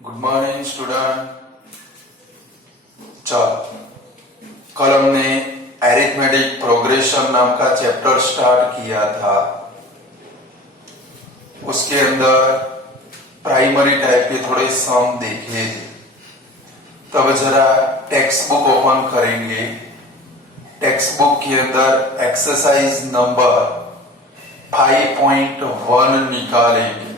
Good morning student. चल, कल हमने अरिथमेटिक प्रोग्रेशन नाम का चैप्टर स्टार्ट किया था। उसके अंदर प्राइमरी टाइप के थोड़े सम देखे थे। तब जरा टेक्स्ट बुक ओपन करेंगे। टेक्स्ट बुक के अंदर एक्सरसाइज नंबर 5.1 निकालेंगे।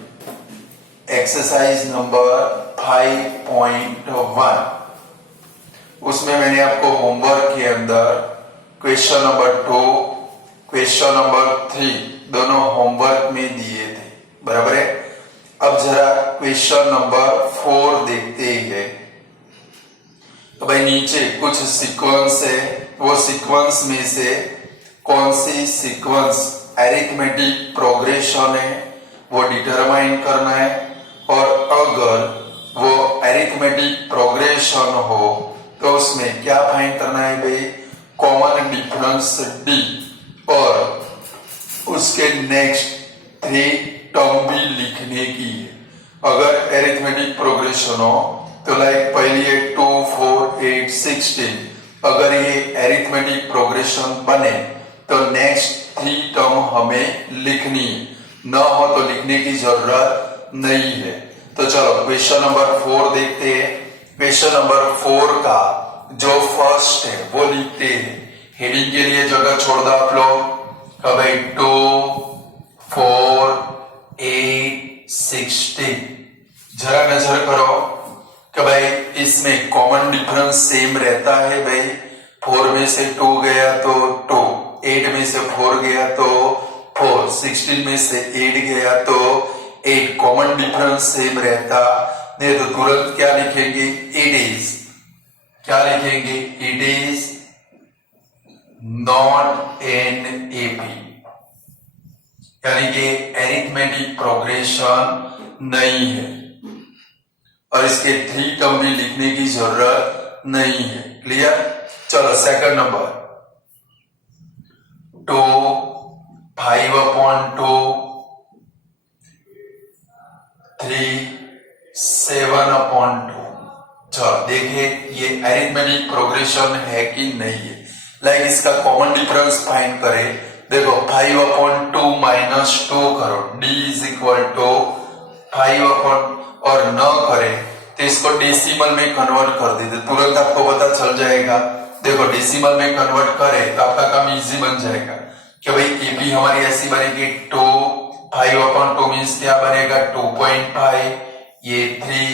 एक्सरसाइज नंबर 5.1 उसमें मैंने आपको होमवर्क के अंदर क्वेश्चन नंबर 2, क्वेश्चन नंबर 3 दोनों होमवर्क में दिए थे, बराबर है। अब जरा क्वेश्चन नंबर 4 देखते हैं। तो भाई नीचे कुछ सीक्वेंस है, वो सीक्वेंस में से कौन सी सीक्वेंस अरिथमेटिक प्रोग्रेशन है वो डिटरमाइन करना है। और अगर वो अरिथमेटिक प्रोग्रेशन हो तो उसमें क्या फाइंड करना है भाई, कॉमन डिफरेंस डी और उसके नेक्स्ट 3 टर्म भी लिखने की है। अगर अरिथमेटिक प्रोग्रेशन हो तो लाइक पहली है 2, 4, 8, 16। अगर ये अरिथमेटिक प्रोग्रेशन बने तो नेक्स्ट 3 टर्म हमें लिखनी है, न हो तो लिखने की जरूरत नहीं है। तो चलो क्वेश्चन नंबर 4 देखते हैं। क्वेश्चन नंबर 4 का जो फर्स्ट है वो लिखते हैं। हेडिंग के लिए जगह छोड़ दो आप लोग। भाई 2, 4, 8, 16 जरा नजर करो कि भाई इसमें कॉमन डिफरेंस सेम रहता है। भाई 4 में से 2 गया तो 2, 8 में से 4 गया तो 4, 16 में से 8 गया तो 8, कॉमन डिफरेंस सेम रहता नहीं तो तुरंत क्या लिखेंगे, इट इज। क्या लिखेंगे, it is not an AP, यानी कि अरिथमेटिक प्रोग्रेशन नहीं है और इसके 3 टर्म भी लिखने की जरूरत नहीं है। क्लियर। चलो सेकंड नंबर 2, 5/2, 3, 7/2। चलो देखिए ये अरिथमेटिक प्रोग्रेशन है कि नहीं है। लाइक इसका कॉमन डिफरेंस फाइंड करें। देखो 5/2 माइनस 2 करो, d इज इक्वल टू 5 और न करें तो इसको डेसिमल में कन्वर्ट कर देते, तुरंत आपको पता चल जाएगा। देखो डेसिमल में कन्वर्ट करें तो आपका काम इजी बन जाएगा कि भाई एपी हमारी ऐसी बनेगी 2, 5/2 मीन्स क्या बनेगा 2.5, ये 3,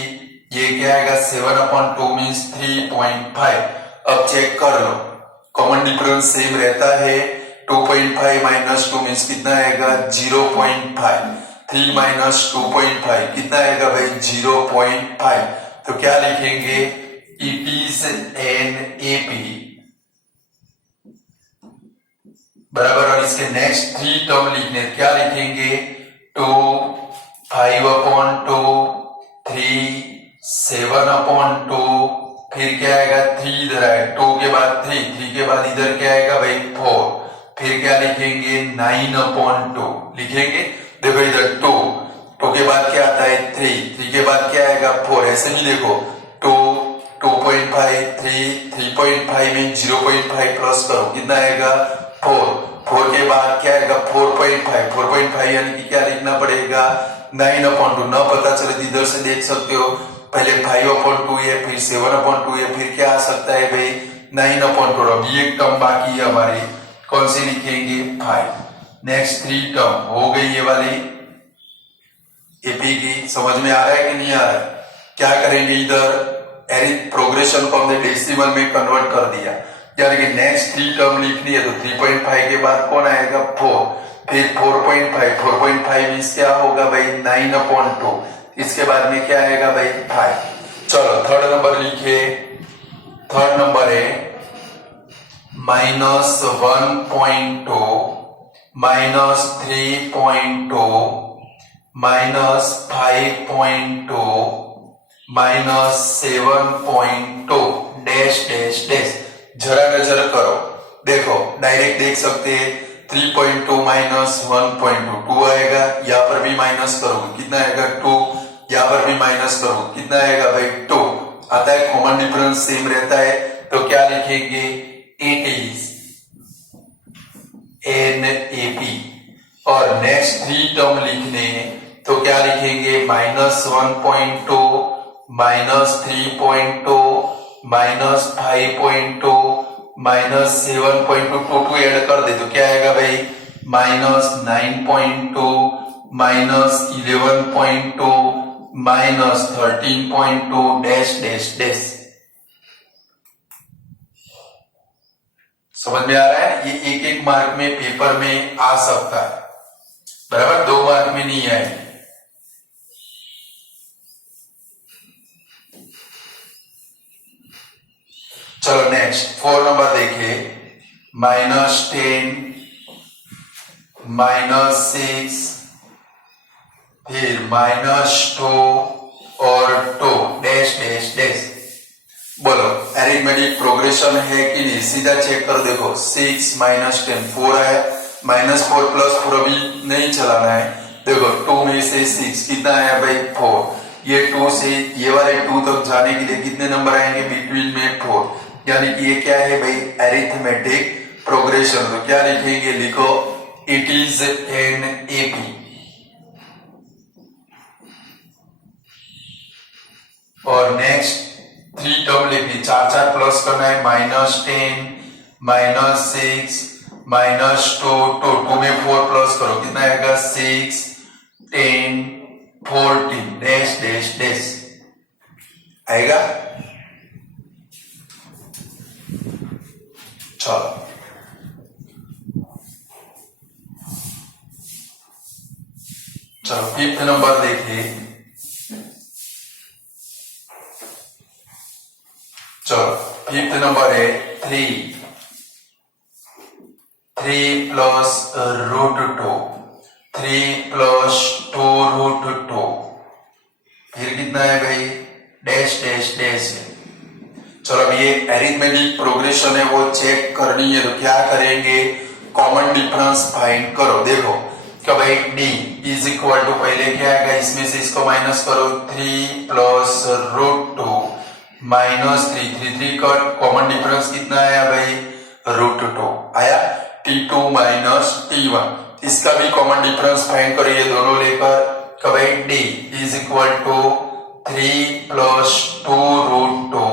ये क्या आएगा 7/2 मीन्स 3.5। अब चेक कर लो कॉमन डिफरेंस सेम रहता है। 2.5 माइनस 2 मीन्स कितना आएगा 0.5, 3 माइनस 2.5 कितना आएगा भाई 0.5। तो क्या लिखेंगे, इट इज एन एपी, बराबर। और इसके नेक्स्ट 3 टर्म लिखने क्या लिखेंगे 2, 5/2, 3, 7/2, फिर क्या आएगा 3 इधर आएगा, 2 के बाद 3 के बाद इधर क्या आएगा भाई 4, फिर क्या लिखेंगे 9/2 लिखेंगे। देखो इधर 2 के बाद क्या आता है 3 के बाद क्या आएगा 4। ऐसे भी देखो 2, 2.5, 3.5 में 0.5 प्लस करो कितना आएगा 4 के बाद क्या आएगा 4.5 यानी कि क्या लिखना पड़ेगा 9/2। न पता चले तो इधर से देख सकते हो, पहले 5/2 है, फिर 7/2 है, फिर क्या आ सकता है भाई 9/2। अभी एक टर्म बाकी है हमारी, कौन सी लिखेंगे 5। नेक्स्ट 3 टर्म हो गई ये वाली एपी की। समझ में आ रहा है कि नहीं आ रहा है। क्या करेंगे, इधर एरिथ प्रोग्रेशन को हमने डेसिमल में कन्वर्ट कर दिया, यानी कि नेक्स्ट 3 टर्म लिखनी है तो 3.5 के बाद कौन आएगा 4, फिर 4.5 मीन्स क्या होगा भाई 9/2, इसके बाद में क्या आएगा भाई 5। चलो थर्ड नंबर लिखिए। थर्ड नंबर है -1.2, -3.2, -5.2, -7.2 डैश डैश डैश। जरा नजर करो, देखो डायरेक्ट देख सकते हैं 3.2 माइनस 1.2 2 आएगा, यहाँ पर भी माइनस करोगे कितना आएगा 2। यहाँ पर भी माइनस करो, कितना आएगा भाई 2 आता है, कॉमन डिफरेंस सेम रहता है, तो क्या लिखेंगे इट इज NAP। और नेक्स्ट 3 टर्म लिखने तो क्या लिखेंगे -1.2 -3.2 -5.2 -7.2 2 ऐड कर दे तो क्या आएगा भाई -9.2 -11.2 -13.2 डैश डैश डैश। समझ में आ रहा है? ये एक एक मार्क में पेपर में आ सकता है, बराबर, 2 मार्क में नहीं आएगी। चलो नेक्स्ट 4 नंबर देखिए, -10 -6 फिर -2 और 2 डैश डैश डैश। बोलो अरिथमेटिक प्रोग्रेशन है कि नहीं, सीधा चेक कर देखो। 6 -10 4 है, -4 +4 अभी नहीं चलाना है। देखो 2 में से 6 कितना आया भाई 4, ये 2 से ये वाले 2 तक जाने के लिए कितने नंबर आएंगे बिटवीन में 4, यानी कि ये क्या है भाई अरिथमेटिक प्रोग्रेशन। तो क्या लिखेंगे, लिखो इट इज एन AP। और नेक्स्ट 3 टर्म लिखनी, 4 प्लस करना है, -10 -6 -2 2 में 4 प्लस करो, कितना आएगा 6 10 14 डैश डैश डैश आएगा। चलो चलो 5th नंबर देखिए। चलो 5th नंबर है 3 प्लस √2 3 प्लस 2√2 फिर कितना है भाई डैश डैश डैश। चलो अब ये अरिथमेटिक प्रोग्रेशन है वो चेक करनी है, तो क्या करेंगे कॉमन डिफरेंस फाइंड करो। देखो क्या भाई d इज इक्वल टू, पहले क्या आएगा इसमें से इसको माइनस करो, 3 प्लस √2 -3 3 का कॉमन डिफरेंस कितना आया भाई √2 आया, T2 माइनस T1 इसका भी कॉमन डिफरेंस फाइंड करिए दोनों लेकर। क्या भाई d is equal to 3 plus 2√2,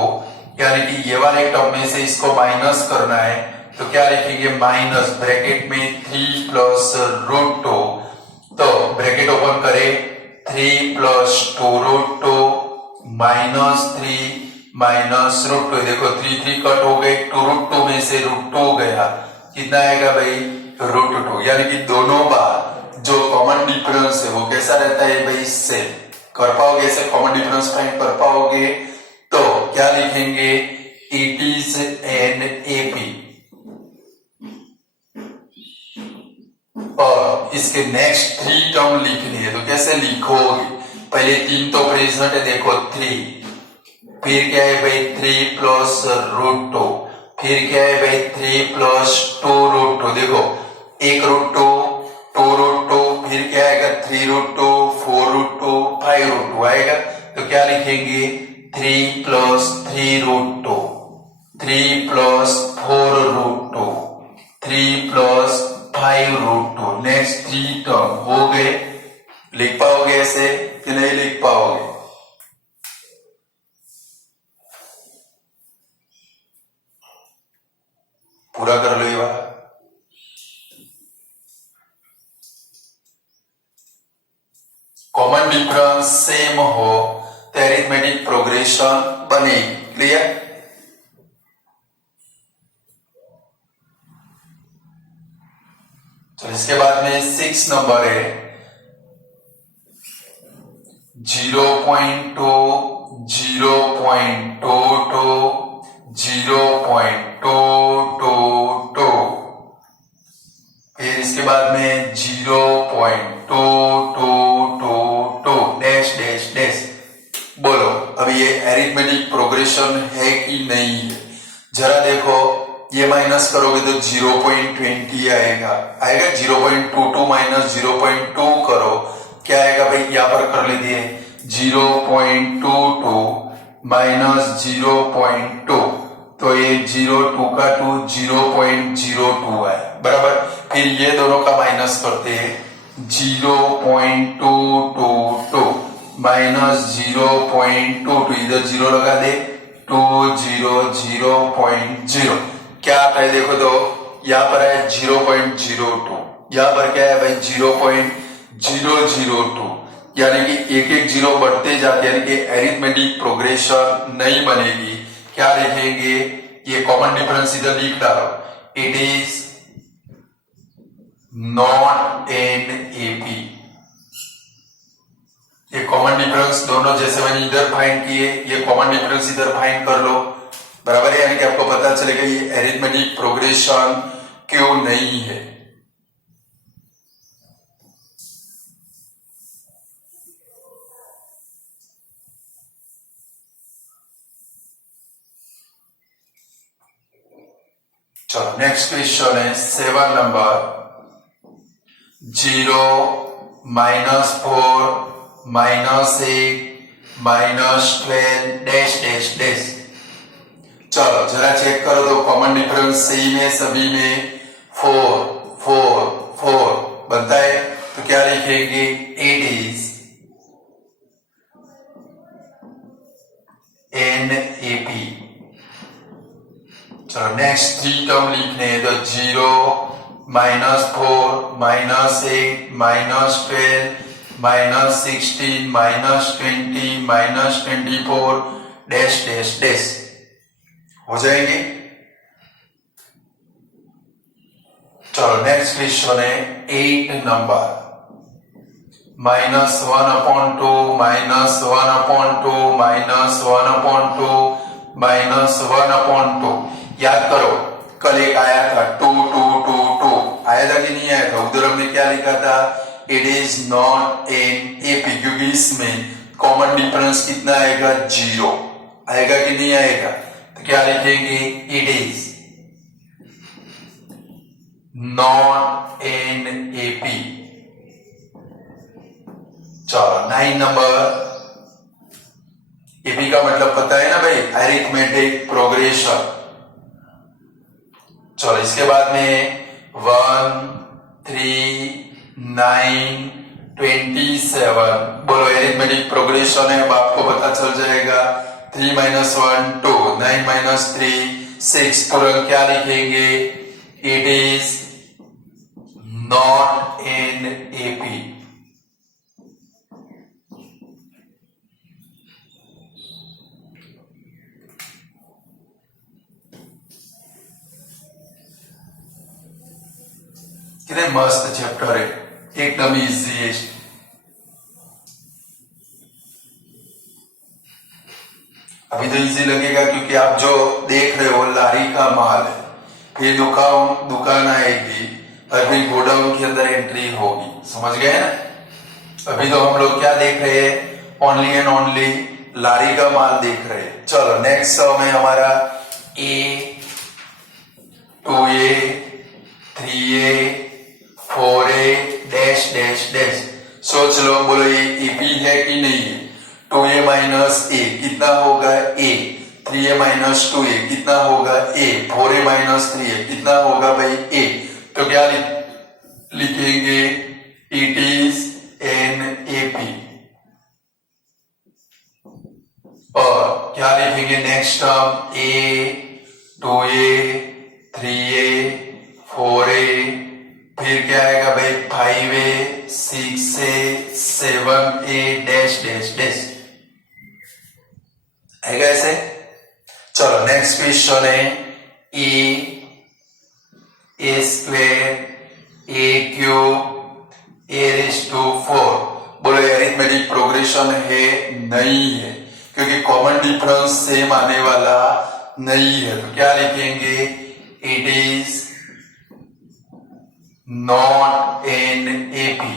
यानी कि ये वाले टर्म में से इसको माइनस करना है, तो क्या लिखेंगे माइनस ब्रैकेट में 3 प्लस √2, तो ब्रैकेट ओपन करे 3 प्लस 2√2 -3 माइनस √2, देखो 3 कट हो गए, 2√2 में से √2 गया, कितना आएगा भाई √2, यानी कि दोनों बार जो कॉमन डिफरेंस है वो कैसा रहता है भाई सेम। कर पाओगे ऐसे कॉमन डिफरेंस फाइंड कर पाओगे, तो क्या लिखेंगे इट इज एन AP। और इसके नेक्स्ट 3 टर्म लिखनी है, तो कैसे लिखोगे, पहले 3 तो प्रेजेंट है, देखो 3, फिर क्या है भाई 3 प्लस √2, फिर क्या है भाई 3 प्लस 2√2, देखो 1√2 2√2, फिर क्या आएगा 3√2 4√2 5√2 आएगा, तो क्या लिखेंगे 3 plus 3√2 3 plus 4√2 3 plus 5√2। Next 3 term हो गए, लिख पाओगे ऐसे कि नहीं लिख पाओगे? पूरा कर लो ये वाला। कॉमन डिफरेंस सेम हो तो अरिथमेटिक प्रोग्रेशन बनेगी। क्लियर? तो इसके बाद में 6 नंबर है 0.2 0.22 0.222, फिर इसके बाद में 0.2222 डैश डैश डैश। बोलो अब ये अरिथमेटिक प्रोग्रेशन है कि नहीं है? जरा देखो, ये माइनस करोगे तो 0.20 आएगा, आएगा 0.22 माइनस 0.2 करो, क्या आएगा भाई, यहां पर कर लीजिए 0.22 माइनस 0.2, तो ये 0.2 का 2 0.02 है, बराबर। फिर ये दोनों का माइनस करते हैं, 0.222 माइनस 0.22, इधर 0 लगा दे, 200.0, क्या आता है देखो, तो यहाँ पर है 0.02, यहाँ पर क्या है भाई 0.002, यानी कि एक एक जीरो बढ़ते जाते, यानी कि एरिथमेटिक प्रोग्रेशन नहीं बनेगी। क्या लिखेंगे, ये कॉमन डिफरेंस इधर लिख डालो, it is not an AP. ये कॉमन डिफरेंस दोनों जैसे मैंने इधर फाइंड किए, ये कॉमन डिफरेंस इधर फाइंड कर लो, बराबर है। यानी कि आपको पता चलेगा ये एरिथमेटिक प्रोग्रेशन क्यों नहीं है। चलो नेक्स्ट क्वेश्चन है 7 number, 0 minus 4 minus 8 minus 12 dash dash dash. चलो जरा चेक करो तो कॉमन डिफरेंस सेम है सभी में, 4 4 4 बनता है, तो क्या लिखेंगे, इट इज एन एपी। चलो नेक्स्ट 3 टर्म लिखने हैं, तो 0 minus 4 minus 8 minus 12 minus 16 minus 20 minus 24 dash dash dash हो जाएंगे। चलो नेक्स्ट क्वेश्चन है 8 नंबर, -1/2 -1/2 -1/2 -1/2। याद करो कल एक आया था 2 2 2 2, आया था कि नहीं आया था, उधर हमने क्या लिखा था, it is not an AP, क्योंकि इसमें कॉमन डिफरेंस कितना आएगा, 0 आएगा कि नहीं आएगा, तो क्या लिखेंगे, it is not an AP. चलो 9 नंबर, एपी का मतलब पता है ना भाई, अरिथमेटिक प्रोग्रेशन। चलो इसके बाद में 1 3 9 27, बोलो अरिथमेटिक प्रोग्रेशन है, अब आपको पता चल जाएगा। 3 - 1 2, 9 - 3 6, तुरंत क्या लिखेंगे, it is not an AP. कितने मस्त चैप्टर है, एकदम इजी है। अभी तो इजी लगेगा क्योंकि आप जो देख रहे हो लारी का माल है, फिर दुकान आएगी और फिर गोडाउन के अंदर एंट्री होगी, समझ गए ना। अभी तो हम लोग क्या देख रहे हैं, ओनली एंड ओनली लारी का माल देख रहे हैं। चलो नेक्स्ट सम है हमारा A 2A 3A 4A dash dash dash. सोच लो, बोलो ये एपी है कि नहीं है। 2A माइनस A कितना होगा, A। 3A माइनस 2A कितना होगा, A। 4A माइनस 3A कितना होगा भाई, A। तो क्या लिखेंगे, इट इज एन एपी। और क्या लिखेंगे next term, A 2A 3A 4A, फिर क्या आएगा भाई 5A 6A 7A dash dash dash आएगा ऐसे। चलो नेक्स्ट क्वेश्चन है A square A cube A⁴। बोलो अरिथमेटिक प्रोग्रेशन है, नहीं है, क्योंकि कॉमन डिफरेंस सेम आने वाला नहीं है। तो क्या लिखेंगे, it is not an AP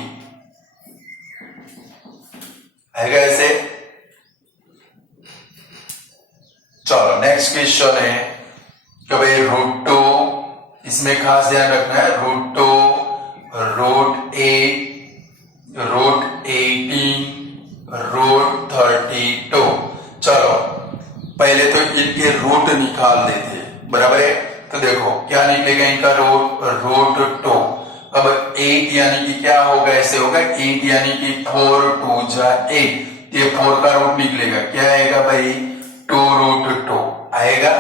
आएगा ऐसे। चलो नेक्स्ट क्वेश्चन है कि भाई √2, इसमें खास ध्यान रखना है, √2 √8 √18 √20 इनके रूट निकाल देते, बराबर है। तो देखो क्या निकलेगा इनका रूट 2। अब 8 यानी कि क्या होगा, ऐसे होगा 8 यानी कि 4 2 जा 8, ये 4 का रूट निकलेगा, क्या आएगा भाई 2√2 आएगा।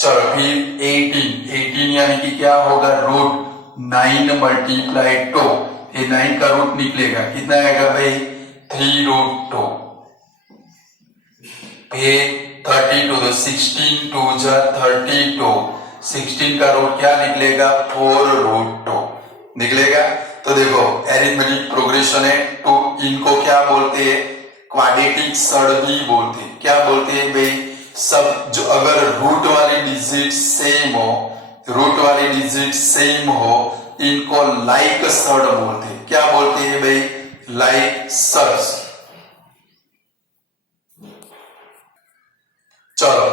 चलो फिर 18 यानी कि क्या होगा रूट 9 मल्टीप्लाई 2, ये 9 का रूट निकलेगा, कितना आएगा भाई 3√2। फिर 32 तो 16 2 जा 32, 16 का रूट क्या निकलेगा 4√2 निकलेगा। तो देखो एरिथमेटिक प्रोग्रेशन है, तो इनको क्या बोलते हैं, क्वाड्रेटिक सर्ड भी बोलते हैं। क्या बोलते हैं भाई, सब जो अगर रूट वाली डिजिट सेम हो इनको लाइक सर्ड बोलते हैं। क्या बोलते हैं भाई, लाइक सर्ड्स। चलो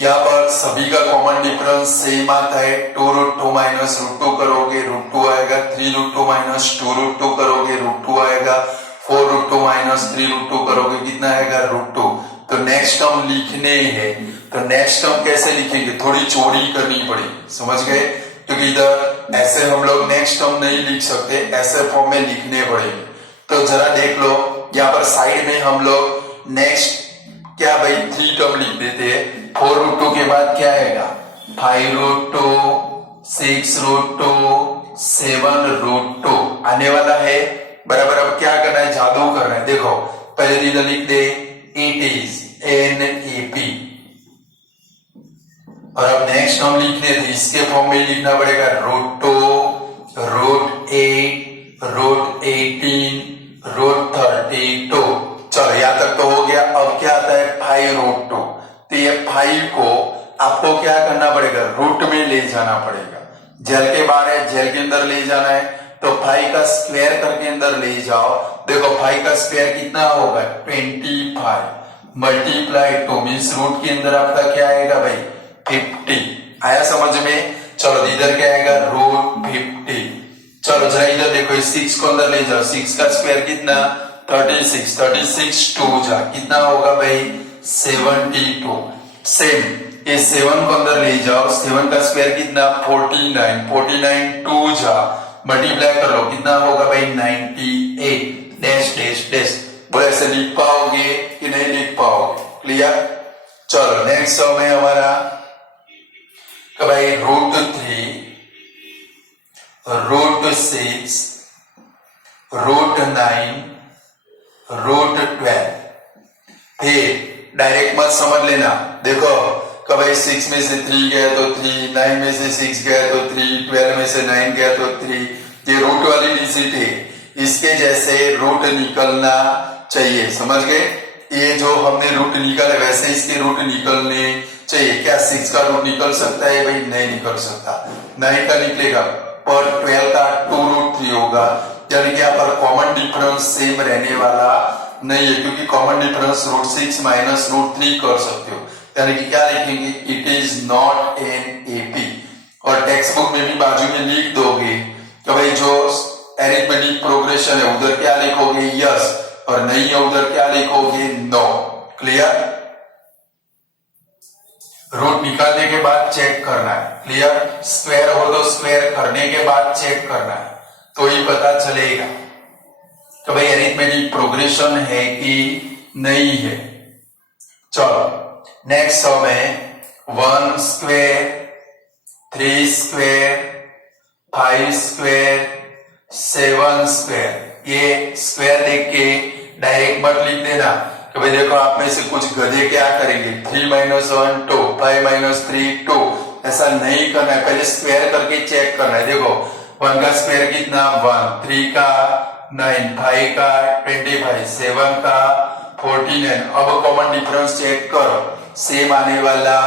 यहाँ पर सभी का कॉमन डिफरेंस सेम आता है, 2√2 माइनस √2 करोगे √2 आएगा, 3√2 माइनस 2√2 करोगे √2 आएगा, 4√2 माइनस 3√2 करोगे कितना आएगा √2। तो नेक्स्ट टर्म लिखने हैं, तो नेक्स्ट टर्म कैसे लिखेंगे, थोड़ी चौड़ी करनी पड़ेगी, समझ गए, क्योंकि इधर ऐसे हम लोग नेक्स्ट टर्म नहीं लिख सकते, ऐसे फॉर्म में लिखने पड़ेंगे। तो जरा देख लो यहाँ पर साइड में हम लोग नेक्स्ट क्या भाई 3 टर्म लिख देते हैं। 4√2 के बाद क्या आएगा 5√2, 6√2, 7√2 आने वाला है, बराबर। अब क्या करना है, जादू करना है। देखो पहले इधर लिख दे इट इज NAP, और अब नेक्स्ट टर्म लिखने थे इसके फॉर्म में लिखना पड़ेगा √2, √8, √18, √32। चलो यहां तक तो हो गया। अब क्या आता है 5√2, तो ये 5 को आपको क्या करना पड़ेगा, रूट में ले जाना पड़ेगा। जेल के बाहर है, जेल के अंदर ले जाना है, तो 5 का स्क्वायर करके अंदर ले जाओ। देखो 5 का स्क्वायर कितना होगा 25 मल्टीप्लाई 2 मीन्स रूट के अंदर आपका क्या आएगा भाई 50। आया समझ में। चलो इधर क्या आएगा √50। चलो जरा इधर देखो 6 को अंदर ले जाओ, 6 का स्क्वायर कितना 36, 36 2 जा कितना होगा भाई 72। सेम ये 7 को अंदर ले जाओ, 7 का स्क्वायर कितना 49, 49 2 जा मल्टीप्लाई कर लो कितना होगा भाई 98 डैश डैश डैश। बोले ऐसे लिख पाओगे कि नहीं लिख पाओगे, क्लियर। चलो नेक्स्ट सम है हमारा कि भाई √3, √6, √9, √12। फिर डायरेक्ट मत समझ लेना, देखो कि भाई 6 में से 3 गया तो 3, 9 में से 6 गया तो 3, 12 में से 9 गया तो 3। ये रूट वाली डिजिट है, इसके जैसे रूट निकलना चाहिए, समझ गए। ये जो हमने रूट निकाले वैसे इसके रूट निकलने चाहिए। क्या 6 का रूट निकल सकता है भाई, नहीं निकल सकता। 9 का निकलेगा पर 12 का 2√3 होगा, यानी कि यहाँ पर कॉमन डिफरेंस सेम रहने वाला नहीं है, क्योंकि कॉमन डिफरेंस √6 माइनस √3 कर सकते हो, यानी कि क्या लिखेंगे इट इज नॉट NAP। और टेक्स्ट बुक में भी बाजू में लिख दोगे कि भाई जो एरिथमेटिक प्रोग्रेशन है उधर क्या लिखोगे यस, और नहीं है उधर क्या लिखोगे नो, क्लियर। रूट निकालने के बाद चेक करना है, क्लियर। स्क्वायर हो तो स्क्वायर करने के बाद चेक करना है, तो ही पता चलेगा तो भाई एरिथमेटिक प्रोग्रेशन है कि नहीं है। चलो नेक्स्ट सम है 1 स्क्वायर, 3 स्क्वायर, 5 स्क्वायर, 7 स्क्वायर। ये स्क्वायर देख के डायरेक्ट मत लिख देना कि भाई देखो आप में से कुछ गधे क्या करेंगे 3 - 1 2, 5 - 3 2, ऐसा नहीं करना है, पहले स्क्वायर करके चेक करना है। देखो 1 का स्क्वायर कितना 1, 3 का 9, 5 का 25, 7 का 49। अब कॉमन डिफरेंस चेक करो, सेम आने वाला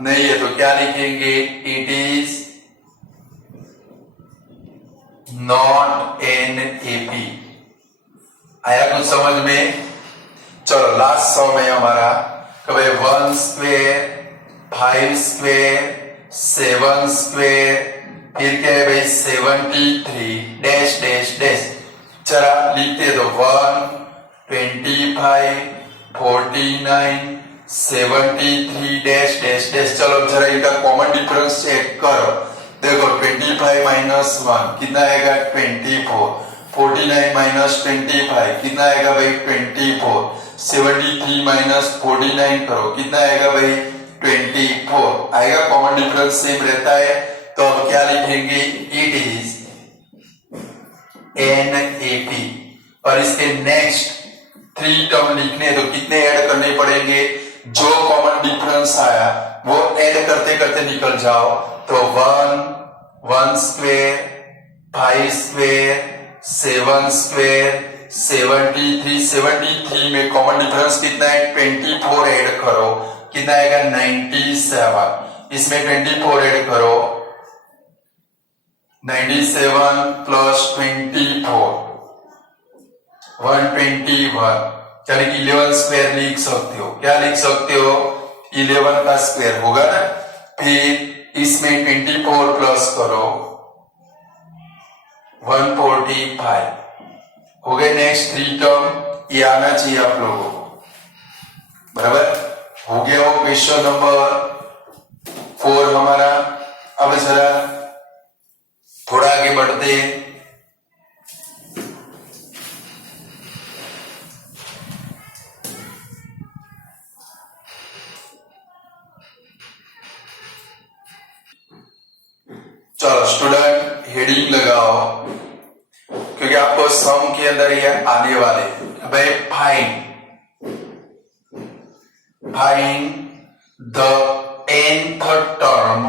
नहीं है, तो क्या लिखेंगे इट इज नॉट NAP। आया कुछ समझ में। चलो लास्ट सम है हमारा कि भाई 1 स्क्वायर, 5 स्क्वायर, 7 स्क्वायर, फिर क्या है भाई 73 डैश डैश डैश। जरा लिखते तो 1, 25, 49, 73 डैश डैश डैश। चलो जरा इनका कॉमन डिफरेंस चेक करो। देखो 25 माइनस 1 कितना आएगा 24, 49 माइनस 25 कितना आएगा भाई 24, 73 माइनस 49 करो कितना आएगा भाई 24 आएगा। कॉमन डिफरेंस सेम रहता है तो अब क्या लिखेंगे, इट इज NAP। और इसके नेक्स्ट 3 टर्म लिखने तो कितने ऐड करने पड़ेंगे, जो कॉमन डिफरेंस आया वो ऐड करते करते निकल जाओ। तो 1 स्क्वेयर, 5 स्क्वेयर, 7 स्क्वेयर, 73 में कॉमन डिफरेंस कितना है 24 ऐड करो कितना आएगा 97। इसमें 24 ऐड करो 97 प्लस 24 121, यानी कि 11 स्क्वायर लिख सकते हो। क्या लिख सकते हो, 11 का स्क्वायर होगा ना। फिर इसमें 24 प्लस करो 145 हो गए। नेक्स्ट 3 टर्म ये आना चाहिए आप लोगों को, बराबर हो गया वो क्वेश्चन नंबर 4 हमारा। अब जरा थोड़ा आगे बढ़ते हैं। चलो स्टूडेंट हेडिंग लगाओ, क्योंकि आपको सम के अंदर ये आने वाले भाई find the nth term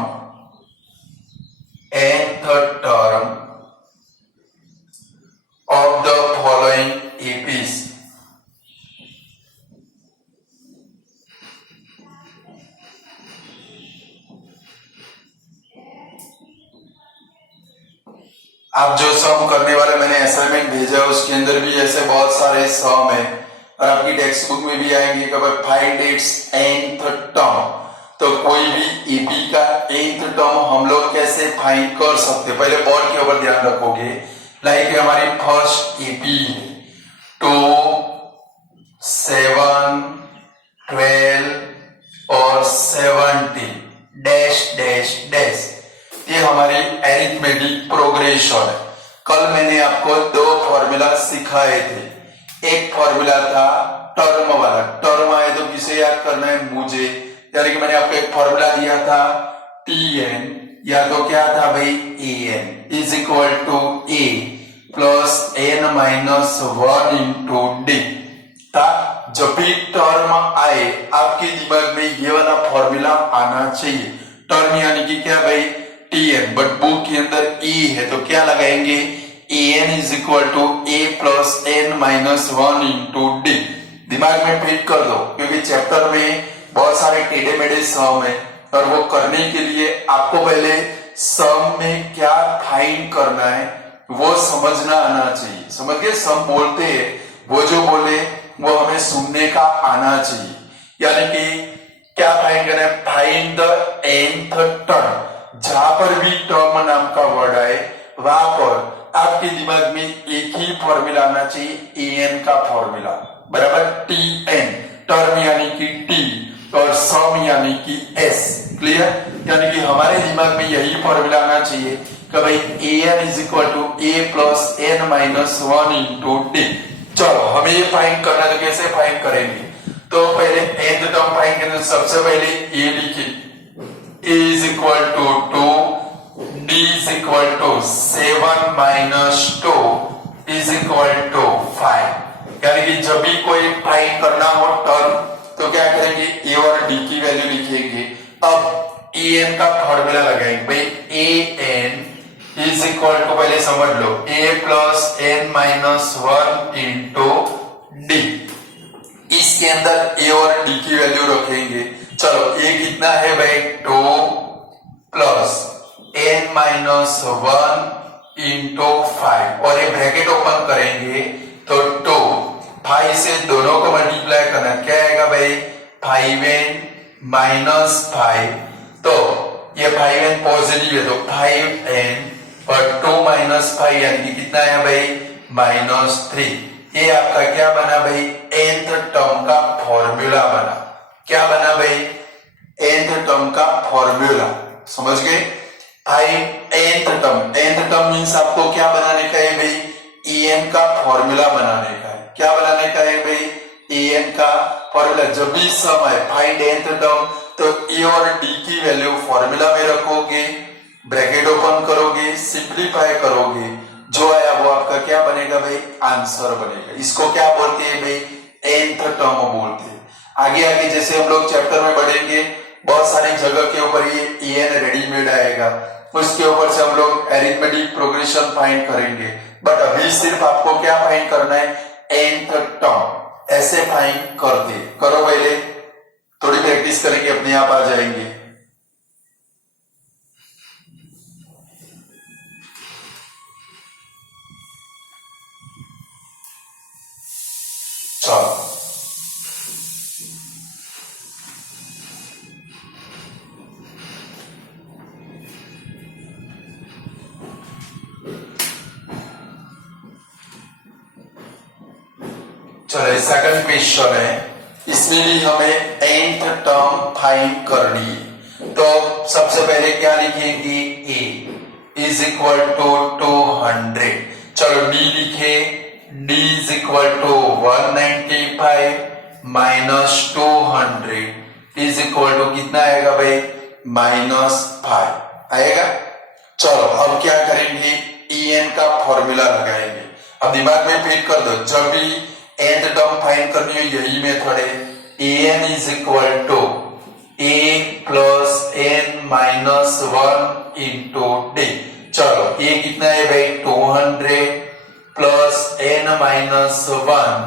of the following APs। आप जो सम करने वाले मैंने असाइनमेंट भेजा उसके अंदर भी ऐसे बहुत सारे सम है और आपकी टेक्स्ट बुक में भी आएंगे कि भाई फाइंड इट्स nth टर्म। तो कोई भी एपी का nth टर्म हम लोग कैसे फाइंड कर सकते, पहले बोर्ड के ऊपर ध्यान रखोगे। लाइक हमारी फर्स्ट एपी 2, 7, 12 और 70 डैश डैश डैश, ये हमारी एरिथमेटिक प्रोग्रेशन है। कल मैंने आपको 2 फॉर्मूला सिखाए थे। एक फॉर्मूला था टर्म वाला, टर्म आए तो किसे याद करना है, मुझे। यानी कि मैंने आपको एक फॉर्मूला दिया था Tn, या तो क्या था भाई An is equal to A plus n minus 1 into D. जब भी टर्म आए आपके दिमाग में ये वाला फॉर्मूला आना चाहिए। टर्म यानी कि क्या भाई Tn, बट बुक के अंदर E है तो क्या लगाएंगे, An is equal to A plus n minus 1 into D. दिमाग में फिट कर दो, क्योंकि चैप्टर में बहुत सारे टेढ़े मेढ़े सम है और वो करने के लिए आपको पहले सम में क्या फाइंड करना है वो समझना आना चाहिए। समझ गए, सम बोलते हैं वो जो बोले वो हमें सुनने का आना चाहिए। यानी कि क्या फाइंड करना है, फाइंड द nth टर्म। जहां पर भी टर्म नाम का वर्ड आए वहां पर आपके दिमाग में एक ही फॉर्मूला आना चाहिए, an का फॉर्मूला, बराबर Tn। टर्म यानी कि T और सम यानी कि S। क्लियर, यानी कि हमारे दिमाग में यही फॉर्मूला आना चाहिए कि भाई An is equal to A plus n minus 1 into D. चलो हमें ये फाइंड करना है, तो कैसे फाइंड करेंगे, तो पहले nth टर्म फाइंड करने सबसे पहले A लिखिए, A is equal to 2, D is equal to 7 minus 2 is equal to 5। यानी कि जब भी कोई फाइंड करना हो टर्म तो क्या करेंगे, A और D की वैल्यू लिखेंगे। अब An का फॉर्मूला लगाएंगे भाई, An इज इक्वल टू, पहले समझ लो, A plus n minus 1 into D. इसके अंदर A और D की वैल्यू रखेंगे। चलो A कितना है भाई 2 प्लस n माइनस 1 इंटू 5 और ये ब्रैकेट ओपन करेंगे तो 2, 5 से दोनों को मल्टीप्लाई करना, क्या आएगा भाई 5n माइनस 5। तो ये 5n पॉजिटिव है तो 5n और 2 माइनस 5 यानी कि कितना है भाई -3। ये आपका क्या बना भाई nth टर्म का फॉर्मूला बना। क्या बना भाई, nth टर्म का फॉर्मूला, समझ गए। nth टर्म मीन्स आपको क्या बनाने का है भाई, en का फॉर्मूला बनाने का है। क्या बनाने का है भाई, en का फॉर्मूला। जब भी सम है फाइंड nth टर्म, तो ए और डी की वैल्यू फॉर्मूला में रखोगे, ब्रैकेट ओपन करोगे, सिंप्लीफाई करोगे, जो आया वो आपका क्या बनेगा भाई, आंसर बनेगा। इसको क्या बोलते हैं भाई, nth टर्म बोलते हैं। आगे आगे जैसे हम लोग चैप्टर में बढ़ेंगे, बहुत सारी जगह के ऊपर ये en रेडीमेड आएगा, उसके ऊपर से हम लोग अरिथमेटिक प्रोग्रेशन फाइंड करेंगे। बट अभी सिर्फ आपको क्या फाइंड करना है, nth टर्म। ऐसे फाइंड करते करो, पहले थोड़ी प्रैक्टिस करेंगे, अपने आप आ जाएंगे। चलो चलो सेकंड क्वेश्चन है, इसमें भी हमें nth टर्म फाइंड करनी है। तो सबसे पहले क्या लिखेंगे, a इज इक्वल टू 200। चलो d लिखे, d is equal to 195 minus 200 is equal to कितना आएगा भाई, -5 आएगा। चलो अब क्या करेंगे, en का फॉर्मूला लगाएंगे। अब दिमाग में फिट कर दो, जब भी nth टर्म फाइंड करनी है यही मेथड है। an is equal to a plus n minus 1 into d। चलो a कितना है भाई, 200 plus n minus 1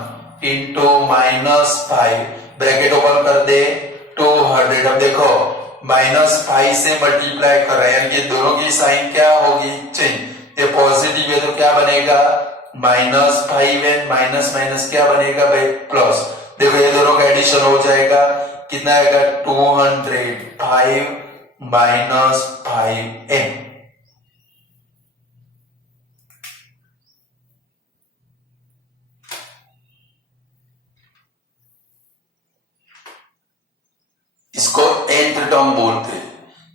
into -5, bracket open कर दे, 200। अब देखो -5 से मल्टीप्लाई कर रहे हैं, ये दोनों की साइन क्या होगी, चेंज। ये पॉजिटिव है तो क्या बनेगा, -5 एंड माइनस माइनस क्या बनेगा भाई, प्लस। देखो ये दोनों का एडिशन हो जाएगा, कितना आएगा, 205 माइनस 5n। इसको nth टर्म बोलते हैं।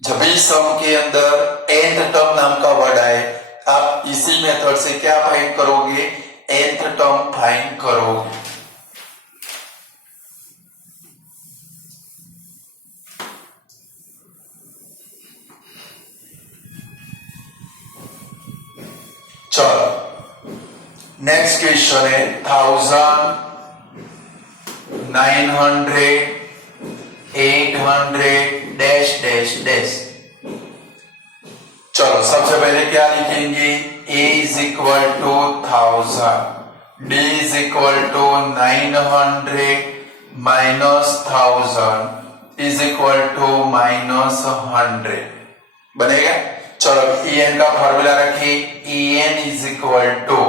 जब भी सम के अंदर nth टर्म नाम का वर्ड आए, आप इसी मेथड से क्या फाइंड करोगे, nth टर्म फाइंड करोगे। चलो नेक्स्ट क्वेश्चन है 1900 800 डैश डैश डैश। चलो सबसे पहले क्या लिखेंगे, a is equal to 1000, d is equal to 900 minus 1000 is equal to -100 बनेगा। चलो en का फॉर्मूला रखिए, en is equal to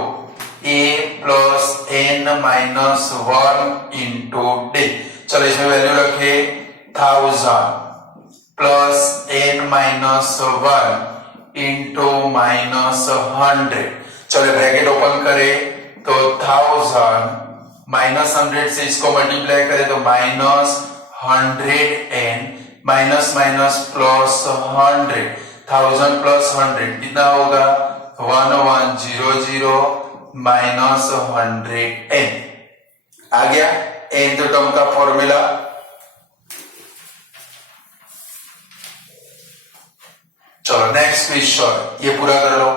a plus n minus 1 into d। चलो इसमें वैल्यू रखिए 1000 प्लस n माइनस 1 इंटू -100। चलो ब्रैकेट ओपन करे तो 1000 -100 से इसको मल्टीप्लाई करे तो -100n minus minus plus 100, 1000 plus 100 कितना होगा, 1100 माइनस 100n। आ गया nth टर्म का फॉर्मूला। चलो नेक्स्ट क्वेश्चन, ये पूरा कर लो।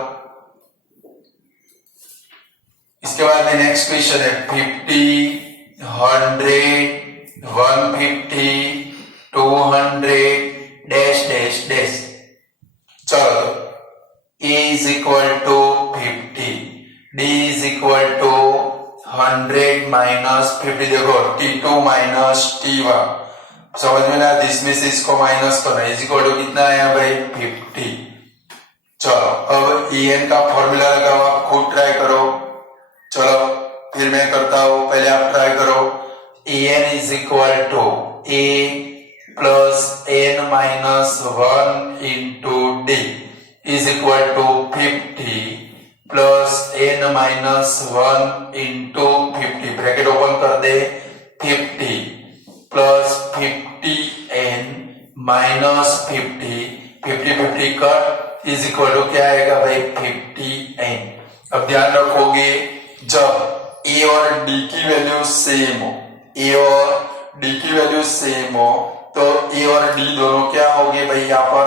इसके बाद में नेक्स्ट क्वेश्चन है 50 100 150 200 डैश डैश डैश। चलो a is equal to 50, d is equal to 100 minus 50। देखो t2 माइनस t1 समझ में ना, इसमें से इसको माइनस करना, इज इक्वल टू कितना आया भाई 50। चलो अब en का फॉर्मूला लगाओ, आप खुद ट्राई करो। चलो फिर मैं करता हूं, पहले आप ट्राई करो। en is equal to a plus n minus 1 into d is equal to 50 plus n minus 1 into 50, bracket open कर दे, 50 plus 50 50n minus 50 cut is equal to क्या आएगा भाई 50n। अब ध्यान रखोगे जब a और d की वैल्यू सेम हो, a और d की वैल्यू सेम हो तो a और d दोनों क्या होगी भाई, यहाँ पर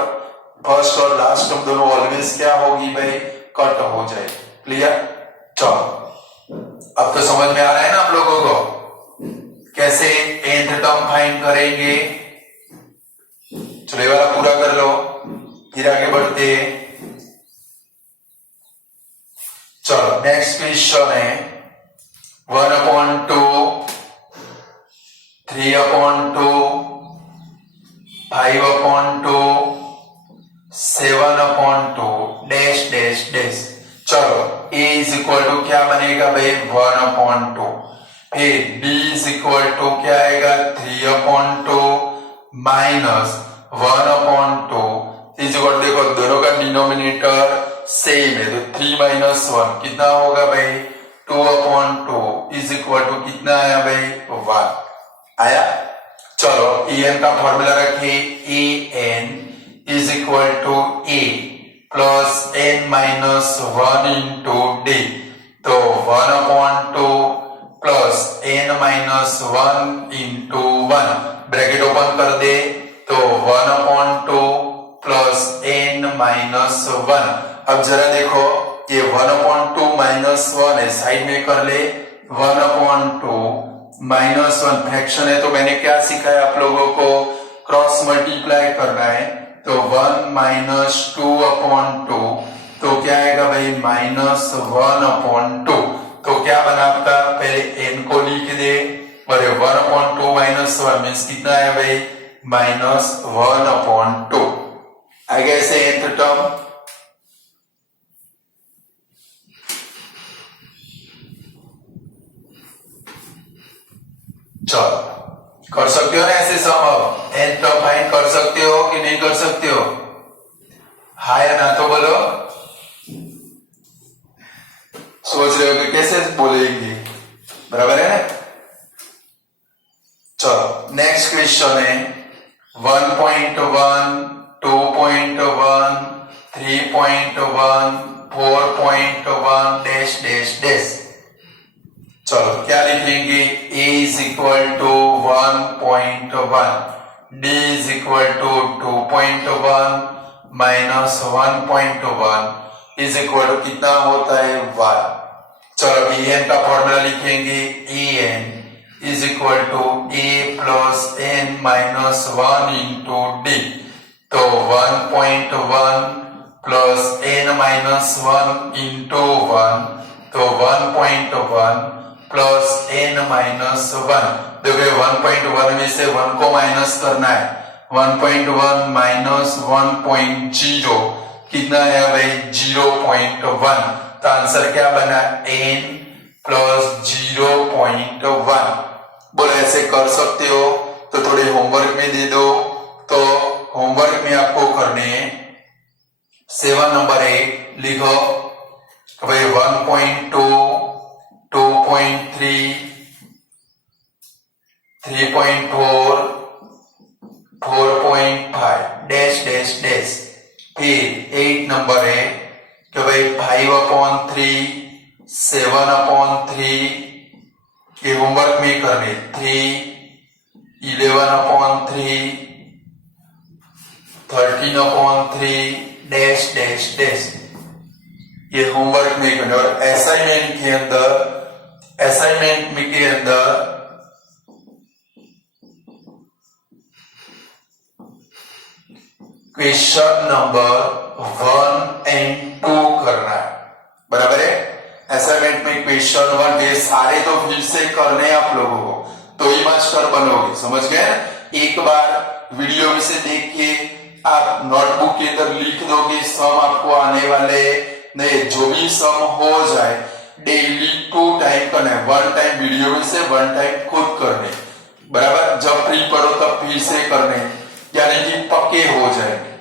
फर्स्ट और लास्ट टर्म दोनों ऑलवेज क्या होगी भाई, कट हो जाएगी। क्लियर? चलो अब तो समझ में आ रहा है ना आप लोगों को कैसे nth टर्म फाइंड करेंगे। चलो ये वाला पूरा कर लो फिर आगे बढ़ते हैं। चलो नेक्स्ट क्वेश्चन है 1/2, 3/2, 5/2, 7/2 डैश डैश डैश। चलो a इज इक्वल टू क्या बनेगा भाई 1/2, फिर b इज इक्वल टू क्या आएगा 3/2 माइनस 1/2 इज इक्वल, देखो दोनों का डिनोमिनेटर सेम है तो 3 माइनस 1 कितना होगा भाई 2/2 इज इक्वल टू कितना आया भाई 1 आया। चलो an का फॉर्मूला रखिए, an is equal to a plus n minus 1 into d, तो 1/2 plus n minus 1 into 1 bracket open कर दे तो 1/2 प्लस n माइनस 1। अब जरा देखो ये 1/2 माइनस 1 है, साइड में कर ले 1/2 माइनस 1 फ्रैक्शन है तो मैंने क्या सिखाया आप लोगों को, क्रॉस मल्टीप्लाई करना है तो 1 माइनस 2/2 तो क्या आएगा भाई माइनस 1/2। तो क्या बना आपका, पहले n को लिख दे और 1/2 माइनस 1 मीन्स कितना है भाई माइनस 1/2। आगे ऐसे nth टर्म चलो कर सकते हो ना ऐसे सम, अब nth टर्म फाइंड कर सकते हो कि नहीं कर सकते हो, हाँ या ना तो बोलो। सोच रहे हो कि कैसे बोलेंगे, बराबर है ना। चलो नेक्स्ट क्वेश्चन है 1.1, 2.1, 3.1, 4.1 डैश डैश डैश। चलो क्या लिख लेंगे, a is equal to 1.1, d is equal to 2.1 minus 1.1 is equal to कितना होता है 1। चलो an का फॉर्मूला लिखेंगे, an is equal to a plus n minus 1 into d, तो 1.1 प्लस n माइनस 1 इंटू 1 तो 1.1 प्लस n माइनस 1। देखो 1.1 में से 1 को माइनस करना है, 1.1 माइनस 1.0 कितना है भाई 0.1, तो आंसर क्या बना n प्लस 0.1। बोलो ऐसे कर सकते हो तो थोड़े होमवर्क में दे दो, तो होमवर्क में आपको करने 7 नंबर 8 लिखो भाई 1.2, 2.3, 3.4, 4.5 डैश डैश डैश। फिर 8 नंबर है कि भाई 5/3, 7/3 ये होमवर्क में करने 3, 11/3, 13/3 डैश डैश डैश ये होमवर्क में करने। और असाइनमेंट के अंदर क्वेश्चन नंबर 1 and 2 करना है, बराबर है। असाइनमेंट में क्वेश्चन 1 ये सारे तो फिर से करने आप लोगों को, तो ही मास्टर बनोगे, समझ गए ना। एक बार वीडियो में से देख के आप नोटबुक के अंदर लिख दोगे, सम आपको आने वाले नहीं, जो भी सम हो जाए डेली 2 टाइम करना है, 1 टाइम वीडियो में से 1 टाइम खुद करने, बराबर। जब फ्री पढ़ो तब फिर से करने, यानी कि पक्के हो जाएंगे।